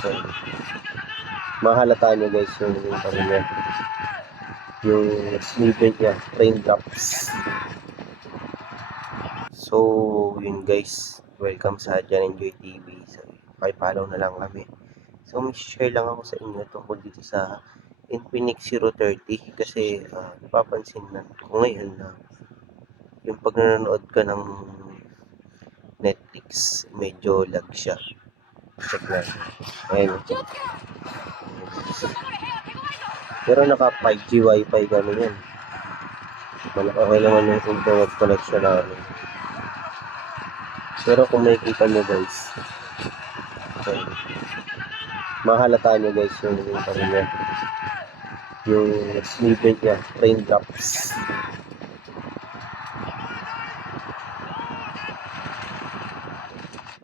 Okay. Mahalata nyo guys yung ano niya, yung snippet niya, raindrops. So, yun guys, welcome sa Jan Enjoy TV. So, pakipollow na lang kami. So, may share lang ako sa inyo tungkol dito sa Infinix 030 kasi napapansin na ko ngayon na yung pag nanonood ka ng Netflix, medyo lag siya. Check natin. Ayan. Pero naka 5G Wi-Fi kami yan. Okay naman yung internet connection namin. Pero kung makikita nyo guys, okay, mahalata nyo guys yung ano niya, yung snippet niya, raindrops.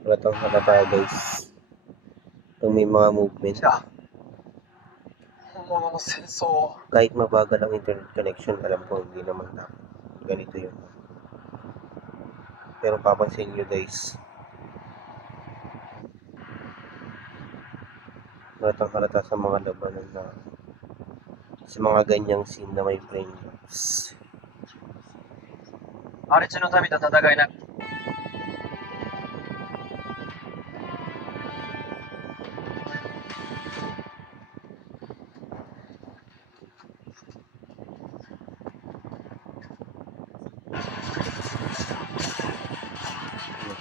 Halatang halata guys. Itong may mga movement. Kahit mabagal ang internet connection, alam ko hindi naman ganito yun. Pero papansin nyo guys, halatang halata sa mga labanan na sa mga ganyang scene na may frame drops. 荒地の民と戦いな。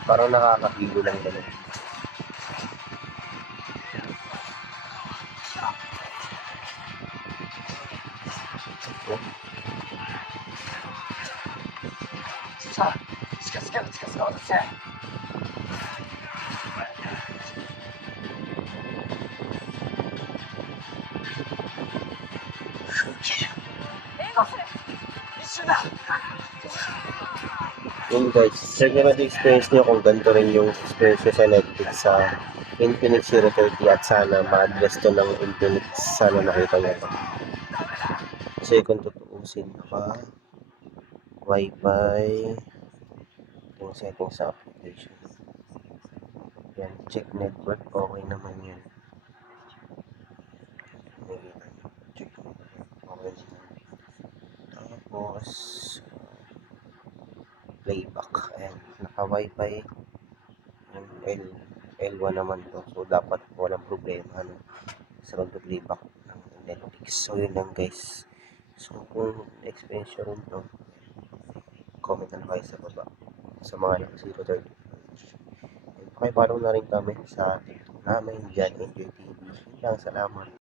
Parang nakakahilo lang ganun.さあ、近づけろ、近づこうとせ。一瞬だ。Yun guys, check nyo na experience nyo kung ganito rin yung experience nyo sa Netflix sa Infinix 030 at sana ma-address to ng Infinix. Sana nakita nyo to. Kasi kung tutuusin pa, Wi-Fi, yung settings sa application. Yan, check network, okay naman yun. Check network, okay naman. Tapos, playback, ayan, naka-Wi-Fi. L1 naman to, so dapat walang problema sa pag-playback ng Netflix. So yun lang guys. So kung experience nyo rin to, comment na kayo sa baba sa mga naka-030. Okay, follow na rin kami sa TikTok namin, Jan Enjoy TV. Salamat.